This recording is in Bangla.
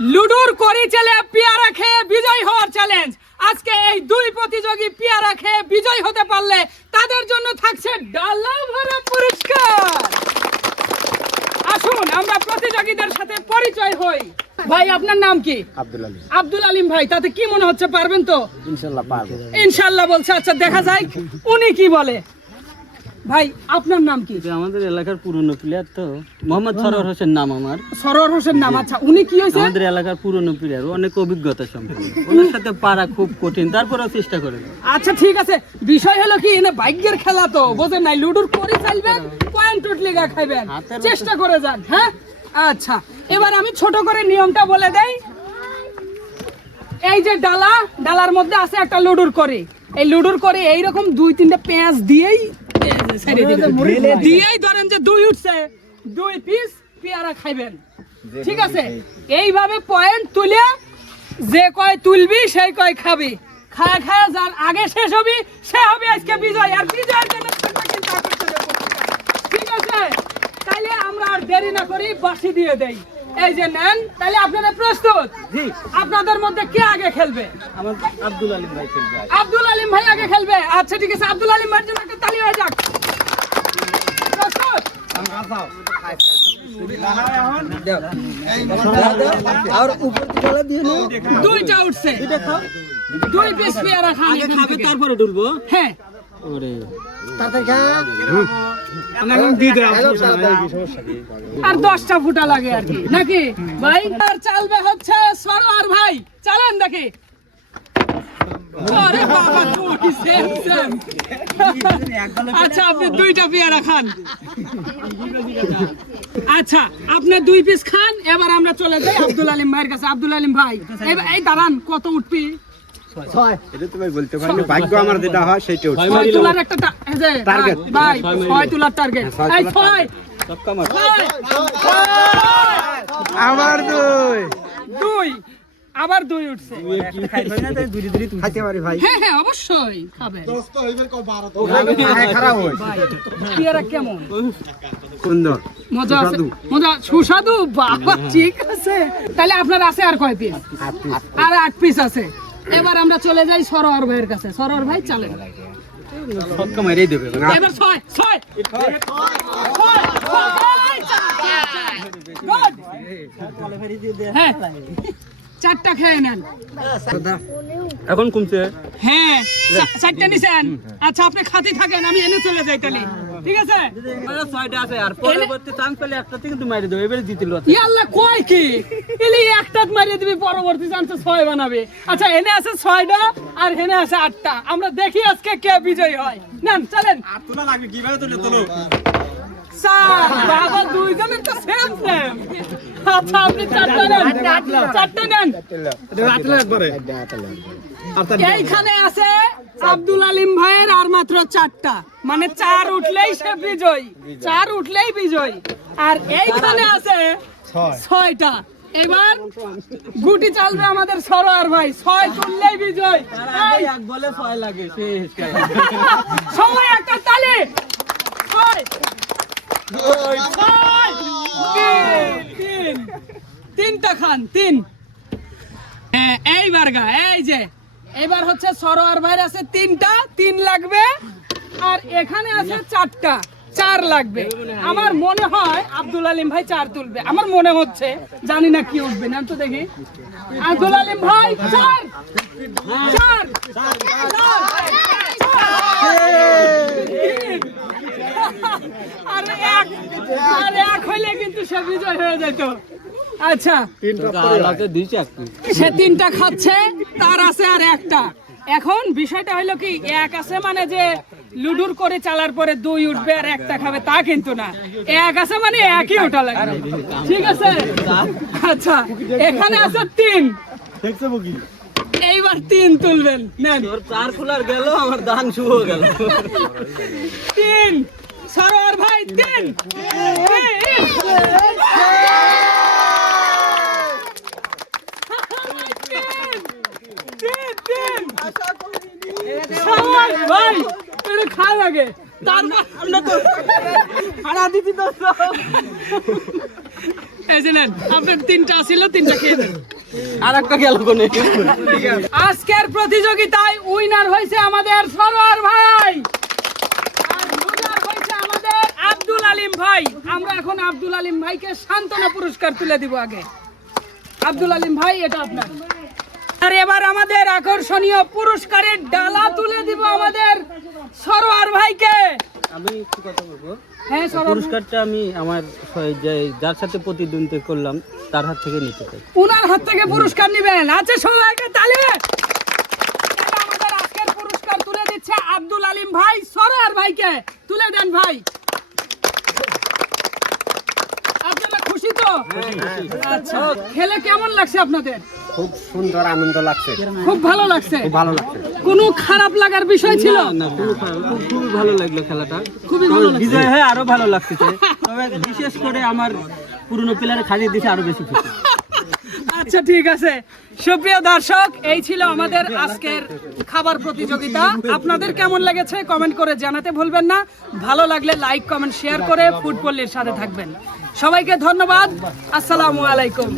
লুডুর করি চলে পেয়ারা খেয়ে বিজয় হওয়ার চ্যালেঞ্জ। আজকে এই দুই প্রতিযোগী পেয়ারা খেয়ে বিজয় হতে পারলে তাদের জন্য থাকছে ডালা ভরা পুরস্কার। আসুন আমরা প্রতিযোগীদের সাথে পরিচয় হই। ভাই আপনার নাম কি? আব্দুল আলিম। আব্দুল আলিম ভাই, তাতে কি মনে হচ্ছে পারবেন তো? ইনশাআল্লাহ পারবো। ইনশাআল্লাহ বলছে। আচ্ছা দেখা যায় উনি কি বলে। ভাই আপনার নাম কি? আমাদের এলাকার পুরনো প্লেয়ার তো মোহাম্মদ সরোয়ার হোসেন নাম আমার। সরোয়ার হোসেন নাম। আচ্ছা উনি কি হয়েছে? আমাদের এলাকার পুরনো প্লেয়ার, অনেক অভিজ্ঞতা সম্পন্ন। ওনার সাথে পারা খুব কঠিন, তারপরেও চেষ্টা করে। আচ্ছা ঠিক আছে, বিষয় হলো কি এনে ভাগ্যের খেলা তো বোঝেন নাই, লুডুর করে চাইবেন পয়েন্ট উঠলিগা খাইবেন, চেষ্টা করে যান। হ্যাঁ আচ্ছা, এবার আমি ছোট করে নিয়মটা বলে দেই। এই যে ডালা, ডালার মধ্যে আছে একটা লুডুর করে। এই লুডুর করে এইরকম দুই তিনটা পেঁয়াজ দিয়েই দিয়েই ধরেন যে দুই উঠছে, দুই পিস পেয়ারা খাইবেন। ঠিক আছে, এইভাবে পয়েন্ট তুলে যে কয় তুলবি সেই কয় খাবি। খায় খায় যার আগে শেষ হবি সে হবে আজকে বিজয়। আর বিজয়ের জন্য কিন্তু আকর্ষণীয় পুরস্কার। ঠিক আছে, তাইলে আমরা আর দেরি না করি বাঁশি দিয়ে দেই। এই যে নেন, তাহলে আপনারা প্রস্তুত? জি। আপনাদের মধ্যে কে আগে খেলবে? আমার আব্দুল আলিম ভাই খেলবে। আব্দুল আলিম ভাই আগে খেলবে। আচ্ছা ঠিক আছে, আব্দুল আলিম ভাইয়ের জন্য একটা তালি হয়ে যাক। প্রস্তুত? দুইটা উঠছে, দুই পিস পেয়ারা খান। আগে খাবে তারপরে ডুলবো। হ্যাঁ ওরে আর 10টা ফুটা লাগে আর কি নাকি ভাই? আর চালবে হচ্ছে সরোয়ার ভাই, চালান দেখি। আরে বাবা তুই সেম সেম। আচ্ছা আপনি দুইটা পেয়ারা খান। আচ্ছা আপনি দুই পিস খান। এবার আমরা চলে যাই আব্দুল আলিম ভাইয়ের কাছে। আব্দুল আলিম ভাই এই দাঁড়ান, কত উঠবি? এটা তুমি বলতে পারো, ভাগ্য আমার যেটা হয় সেটা হচ্ছে 6 তোলার একটা টার্গেট ভাই, 6 তোলার টার্গেট। এই 6 সবকা মার। আমার দুই আবার দুই উঠছে। খাইতে পারি ভাই। হ্যাঁ হ্যাঁ অবশ্যই খাবেন। খারাপ হয় ভাই পেয়ারা কেমন? সুন্দর, মজা আছে, মজা সুস্বাদু। বাবা ঠিক আছে, তাহলে আপনার আছে আর কয় পিস? আর 8 পিস আছে। এবার আমরা চলে যাই সরোয়ার ভাইয়ের কাছে। সরোয়ার ভাই চলেন। সবকা মাইরেই দেবে। এবার 6 হ্যাঁ 4টা খেয়ে নেন। এখন কমছে। হ্যাঁ 4টা নিছেন। আচ্ছা আপনি খাতি থাকেন, আমি এনে চলে যাই তাহলে। ঠিক আছে, 6টা আছে, আর পরবর্তী চান্স পেলে একটাতে কিন্তু মাইরে দেবে। এবারে জিতিল। ইয়াল্লাহ কয় কি এলি একটাত মারিয়ে দিবি, পরবর্তী চান্সে 6 বানাবে। আচ্ছা এনে আছে 6টা আর এনে আছে 8টা। আমরা দেখি আজকে কে বিজয়ী হয়। নেন চলেন। আর তোলা লাগবে, কিভাবে তোলো? স্যার বাবা দুইজনের তো সেম সেম। আচ্ছা আপনি 4টা নেন, 4টা নেন। এইখানে আছে আব্দুল আলিম ভাইয়ের আর মাত্র 4টা, মানে 4 উঠলেই সে বিজয়ী, 4 উঠলেই বিজয়ী। আর এইখানে আছে 6টা। এবার গুটি চালবে আমাদের সরোয়ার ভাই, 6 তুললেই বিজয়। এক বলে 6 লাগে শেষ। সবাই একটা তালি। 3টা খান, 3। হ্যাঁ এইবার গা, এই যে এবার হচ্ছে সরোয়ার ভাইয়ের আছে 3টা, 3 লাগবে। আর এখানে আছে 4টা, 4 লাগবে। আমার মনে হয় আব্দুল আলিম ভাই 4 তুলবে, আমার মনে হচ্ছে। জানি না কি উঠবে না তো দেখি। আব্দুল আলিম ভাই 4 আর এক হইলে কিন্তু সে বিজয় হয়ে যেত। আচ্ছা সে 3টা খাচ্ছে, তার আছে আর 1টা। এখন বিষয়টা হলো কি, 1 আছে মানে যে লুডুর করে চালার পরে 2 উঠবে আর 1টা খাবে তা কিন্তু না। 1 আছে মানে 1ই ওঠা লাগবে। ঠিক আছে, আচ্ছা এখানে আছে 3। এইবার 3 তুলবেন। নেন, 4 খোলার গেল, আমার দান শুরু হয়ে গেল। 3 সরোয়ার ভাই 3। ভাই এটা খা লাগে, তারপর আমরা তো হারা দিচ্ছি। এই যে নেন, আপনার 3টা ছিল, 3টা খেয়ে নেন। আর একটা গেল কোনে? আজকের প্রতিযোগিতায় উইনার হয়েছে আমাদের সরোয়ার ভাই, আর লুজার হয়েছে আমাদের আব্দুল আলিম ভাই। আমরা এখন আব্দুল আলিম ভাইকে সান্ত্বনা পুরস্কার তুলে দিব। আগে আব্দুল আলিম ভাই, এটা আপনার। আর এবার আমাদের আকর্ষণীয় পুরস্কারের ডালা তুলে দিব আমাদের সরোয়ার ভাইকে। আমি একটু কথা বলবো। হ্যাঁ, সরোয়ার পুরস্কারটা আমি আমার যার সাথে প্রতিদ্বন্দ্বিতা করলাম তার হাত থেকে নিতে চাই। উনার হাত থেকে পুরস্কার নেবেন। আচ্ছা, সবাইকে তালি। এবার আমাদের আজকের পুরস্কার তুলে দিচ্ছে আব্দুল আলিম ভাই সরোয়ার ভাইকে। তুলে দেন ভাই। আপনারা খুশি তো? আচ্ছা, খেলে কেমন লাগছে আপনাদের? খুব সুন্দর আনন্দ লাগছে, খুব ভালো লাগছে। খুব ভালো লাগছে। কোনো খারাপ লাগার বিষয় ছিল? না, খুবই ভালো লাগলো খেলাটা। খুবই ভালো লাগছে। বিজয় হয়ে আরো ভালো লাগছে। তবে বিশেষ করে আমার পুরনো প্লেয়ারে খাইয়ে দিতে আরো বেশি খুশি। আচ্ছা, ঠিক আছে। সুপ্রিয় দর্শক, এই ছিল আমাদের আজকের খাবার প্রতিযোগিতা। আপনাদের কেমন লেগেছে কমেন্ট করে জানাতে ভুলবেন না। ভালো লাগলে লাইক, কমেন্ট, শেয়ার করে ফুডপল্লির সাথে থাকবেন। সবাইকে ধন্যবাদ। আসসালামু আলাইকুম।